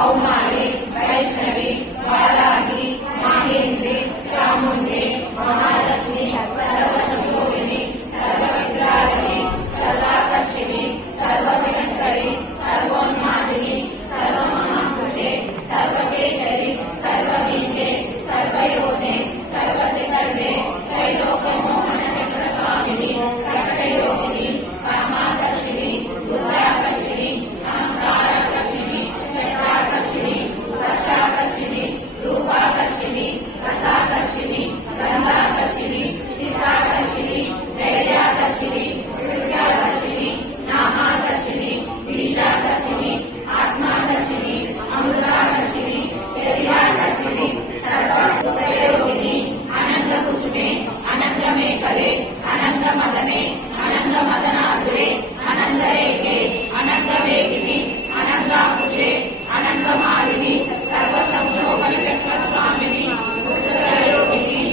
कौमारी वैष्णवी वाराही माहेन्द्री चामुंडी महालक्ष्मी सर्वसंशोभिनी सर्वविद्यारिणी सर्वाकर्षिणी सर्वशंकरी सर्वोन्मादिनी सर्वमहापुरुषे सर्वकेशरी सर्वबीजे सर्वयोने सर्वत्रिकर्णे त्रैलोक्यमोहन चक्रस्वामिनी प्रकटयोगिनी कामाकर्षिणी बुद्ध्याकर्षिणी अहंकाराकर्षिणी चक्राकर्षिणी स्पर्शाकर्षिणी रूपाकर्षिणी रसाकर्षिणी गंधाकर्षिणी चित्राकर्षिणी धैर्याकर्षिणी स्मृत्याकर्षिणी नामाकर्षिणी बीजाकर्षिणी आत्माकर्षिणी अमृताकर्षिणी शरीराकर्षिणी सर्वयोगिनी अनंत कुसुमे अनंत मेकरे अनंत मदने अनंत मदनादुरे अनंत रेखे अनंत वेगे